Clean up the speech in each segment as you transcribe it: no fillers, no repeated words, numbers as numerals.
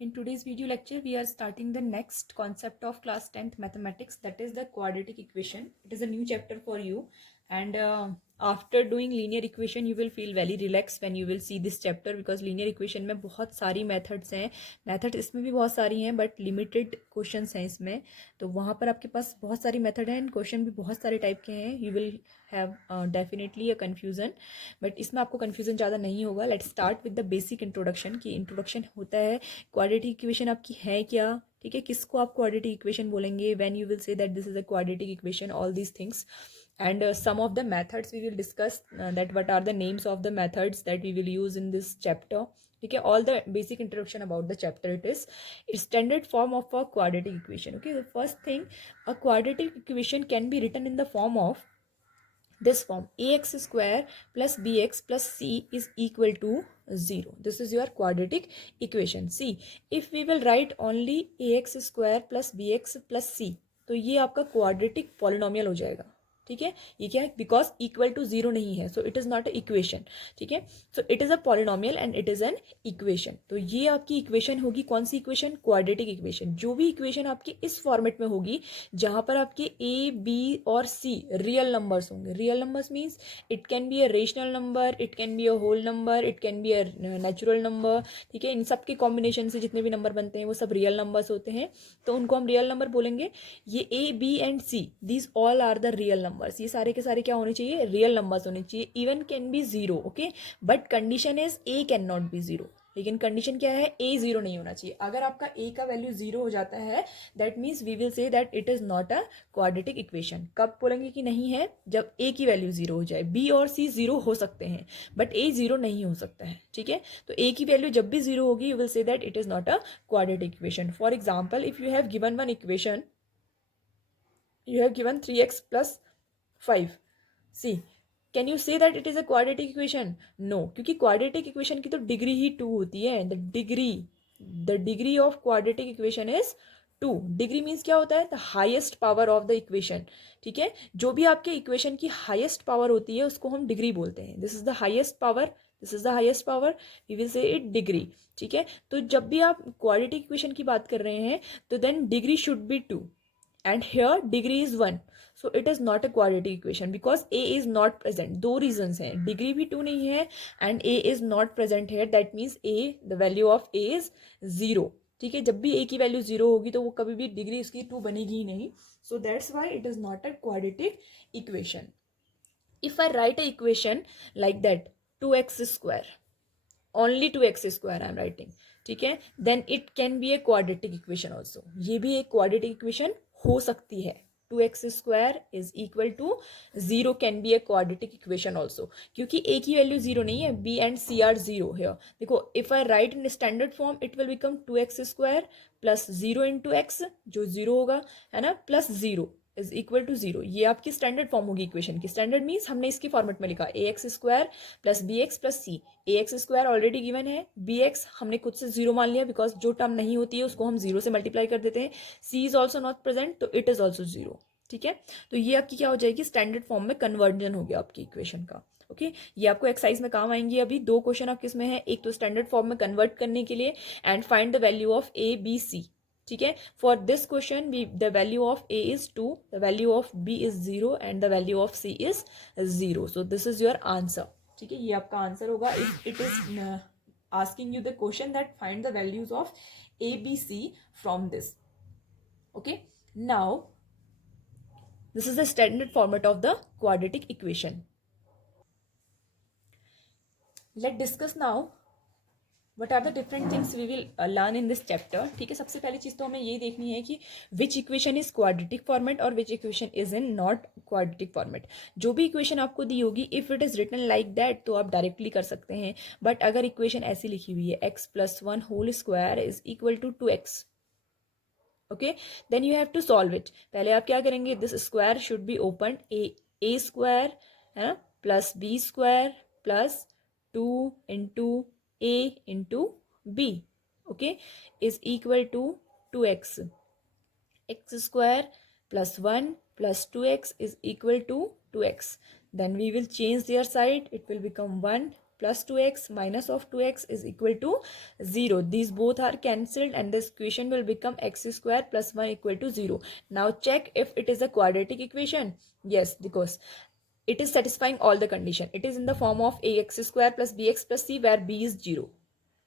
In today's video lecture, we are starting the next concept of class 10th mathematics, that is the quadratic equation. It is a new chapter for you, and after doing linear equation you will feel very relaxed when you will see this chapter, because linear equation में बहुत सारी methods हैं. Methods इसमें भी बहुत सारी हैं, but limited questions हैं इसमें. तो वहाँ पर आपके पास बहुत सारी मेथड हैं, क्वेश्चन भी बहुत सारे टाइप के हैं. You will have definitely a confusion, but इसमें आपको कन्फ्यूज़न ज़्यादा नहीं होगा. Let's start with the basic introduction. कि इंट्रोडक्शन होता है क्वाड्रेटिक इक्वेशन आपकी है क्या, ठीक है, किसको आप क्वाड्रेटिक इक्वेशन बोलेंगे, when you will say that this is a quadratic equation, all these things. And some of the methods we will discuss, that what are the names of the methods that we will use in this chapter. Okay, all the basic introduction about the chapter. It's standard form of a quadratic equation. Okay, the first thing, a quadratic equation can be written in the form of this form: ax square plus bx plus c is equal to 0. This is your quadratic equation. See, if we will write only ax square plus bx plus c, तो ये आपका quadratic polynomial हो जाएगा. ठीक है, ये क्या है, बिकॉज इक्वल टू जीरो नहीं है, so it is not a equation. ठीक है, so it is a polynomial and it is an equation. तो ये आपकी इक्वेशन होगी. कौन सी इक्वेशन? Quadratic equation. जो भी इक्वेशन आपकी इस फॉर्मेट में होगी जहां पर आपके ए बी और सी रियल नंबर्स होंगे. Real numbers means it can be a rational number, it can be a whole number, it can be a natural number. ठीक है, इन सब के कॉम्बिनेशन से जितने भी नंबर बनते हैं वो सब रियल नंबर्स होते हैं, तो उनको हम रियल नंबर बोलेंगे. ये A B and C, these all are the real numbers. ये सारे के सारे क्या होने चाहिए? रियल नंबर्स होने चाहिए. Even can be zero. Okay, but condition is a can not be zero. लेकिन कंडीशन क्या है? ए जीरो नहीं होना चाहिए. अगर आपका ए का वैल्यू जीरो हो जाता है, that means we will say that it is not a quadratic equation. कब बोलेंगे कि नहीं है? जब ए की वैल्यू जीरो हो जाए. बी और सी जीरो हो सकते हैं, बट ए जीरो नहीं हो सकता है. ठीक है, तो ए की वैल्यू जब भी जीरो होगी, you will say that it is not a quadratic equation. For example, if you have given one equation, you have given 3x plus 5. See, can you say that it is a quadratic equation? No, क्योंकि quadratic equation की तो degree ही 2 होती है. the degree of quadratic equation is 2. Degree means क्या होता है? The highest power of the equation. ठीक है, जो भी आपके इक्वेशन की हाइएस्ट पावर होती है उसको हम डिग्री बोलते हैं. This is the highest power, this is the highest power, we will say it degree. ठीक है, तो जब भी आप क्वाड्रेटिक इक्वेशन की बात कर रहे हैं, तो then degree should be 2. and here degree is 1, so it is not a quadratic equation because a is not present. दो reasons हैं, degree भी 2 नहीं है and a is not present here. that means a, the value of a is 0. ठीक है, जब भी a की वैल्यू 0 होगी तो वो कभी भी डिग्री उसकी 2 बनेगी ही नहीं. so that's why it is not a quadratic equation. if I write a equation like that, 2x square, only 2x square I am writing, ठीक है, then it can be a quadratic equation also. ये भी एक quadratic equation हो सकती है. 2x square is equal to 0 can be a quadratic equation also, क्योंकि a की वैल्यू 0 नहीं है, b and c are 0 here. देखो, if I write in standard form, it will become 2x square plus 0 into x, जो 0 होगा, है ना, plus 0 is equal to 0. ये आपकी स्टैंडर्ड फॉर्म होगी इक्वेशन की. स्टैंडर्ड मीन्स हमने इसकी फॉर्मेट में लिखा A X square plus B X plus C. A X square already given है, बी एक्स हमने खुद से 0 मान लिया बिकॉज जो टर्म नहीं होती है उसको हम 0 से मल्टीप्लाई कर देते हैं. सी इज ऑल्सो नॉट प्रेजेंट, तो इट इज ऑल्सो 0. ठीक है, तो ये आपकी क्या हो जाएगी? स्टैंडर्ड फॉर्म में कन्वर्जन हो गया आपकी इक्वेशन का. ओके, ये आपको एक्सरसाइज में काम आएंगी. अभी दो क्वेश्चन आपके इसमें है, एक तो स्टैंडर्ड फॉर्म में कन्वर्ट करने के लिए and find the value of A B C. ठीक है, for this question the value of A is 2, the value of B is 0 and the value of C is 0. So this is your answer. ठीक है, ये आपका answer होगा if it is asking you the question that find the values of A B C from this. Okay, now this is the standard format of the quadratic equation. Let's discuss now what are the different things we will learn in this chapter. ठीक है, सबसे पहली चीज तो हमें ये देखनी है कि which equation is quadratic format और which equation is in not quadratic format. जो भी इक्वेशन आपको दी होगी, if it is written like that, तो आप डायरेक्टली कर सकते हैं. बट अगर इक्वेशन ऐसी लिखी हुई है x plus 1 whole square is equal to 2x, okay, then you have to solve it. पहले आप क्या करेंगे? This square should be open. A square है ना plus B square plus 2 into A into B, okay, is equal to 2x. X square plus 1 plus 2x is equal to 2x. then we will change their side, it will become 1 plus 2x minus of 2x is equal to 0. These both are cancelled and this equation will become x square plus 1 equal to 0. Now check if it is a quadratic equation. Yes, because it is satisfying all the condition. It is in the form of ax square plus bx plus c where b is 0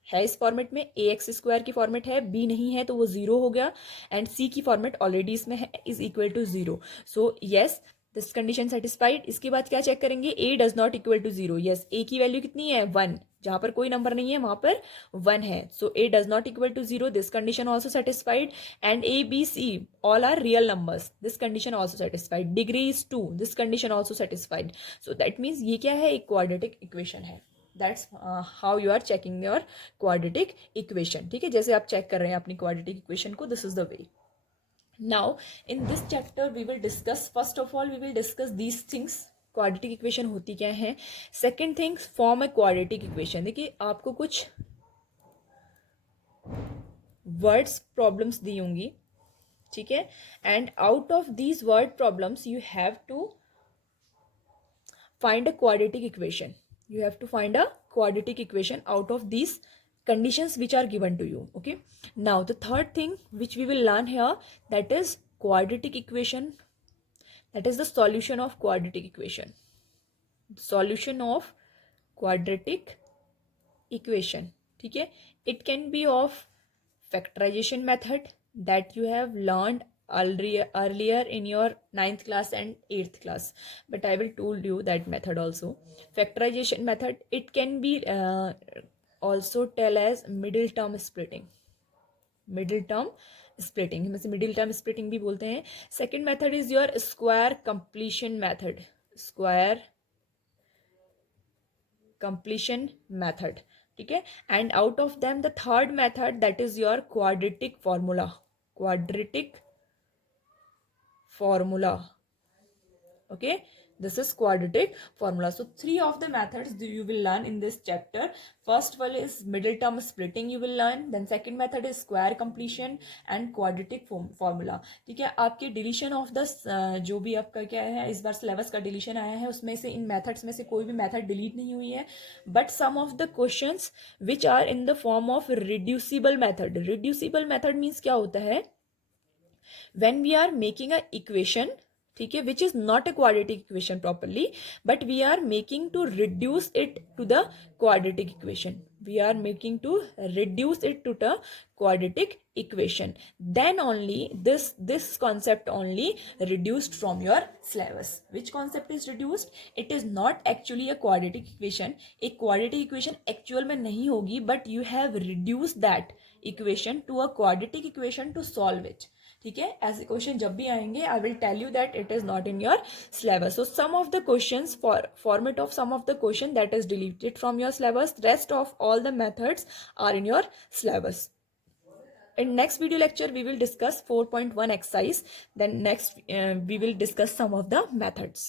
है इस format में. ए X square की format है, B नहीं है तो वो zero हो गया, एंड सी की फॉर्मेट ऑलरेडी इसमें है, is equal to zero. So yes, this condition satisfied. इसके बाद क्या चेक करेंगे, A does not equal to zero. Yes, A की वैल्यू कितनी है, 1. जहां पर कोई नंबर नहीं है वहां पर 1 है. So A does not equal to zero. This condition also satisfied. And A B C all are real numbers. This condition also satisfied. Degree is 2. This condition also satisfied. So that means ये क्या है, एक quadratic equation है. That's how you are checking your quadratic equation. ठीक है, जैसे आप check कर रहे हैं अपनी क्वाड्रेटिक इक्वेशन को, this is the way. Now in this chapter we will discuss, first of all we will discuss these things. Quadratic equation होती क्या है. Second thing, form a quadratic equation. देखिए आपको कुछ वर्ड्स प्रॉब्लम्स दी होंगी, ठीक है, and out of these word problems you have to find a quadratic equation. You have to find a quadratic equation out of these conditions which are given to you. Okay, now the third thing which we will learn here, that is quadratic equation, that is the solution of quadratic equation. Solution of quadratic equation. ठीक है, it can be of factorization method that you have learned earlier in your 9th class and 8th class, but I will told you that method also. Factorization method, it can be also tell as middle term splitting. middle term splitting, हम इसे middle term splitting भी बोलते हैं. Second method is your square completion method. Square completion method, ठीक है. And out of them the third method, that is your quadratic formula. Quadratic formula. Okay, this is quadratic formula. So three of the methods you will learn in this chapter. First one is middle term splitting you will learn, then second method is square completion and quadratic formula. ठीक है, आपके deletion of the जो भी आपका क्या है, इस बार syllabus का डिलीशन आया है, उसमें से इन मेथड्स में से कोई भी मेथड डिलीट नहीं हुई है, but some of the questions which are in the form of reducible method. Reducible method means क्या होता है, when we are making a equation, ठीक है, which is not a quadratic equation properly, but we are making to reduce it to the quadratic equation. We are making to reduce it to the quadratic equation. Then only this concept only reduced from your syllabus. Which concept is reduced? It is not actually a quadratic equation. एक quadratic equation actual में नहीं होगी, but you have reduced that equation to a quadratic equation to solve it. ठीक है, ऐसे question जब भी आएंगे I will tell you that it is not in your syllabus. So some of the questions, format of some of the question that is deleted from your syllabus, rest of all the methods are in your syllabus. In next video lecture we will discuss 4.1 exercise, then next we will discuss some of the methods.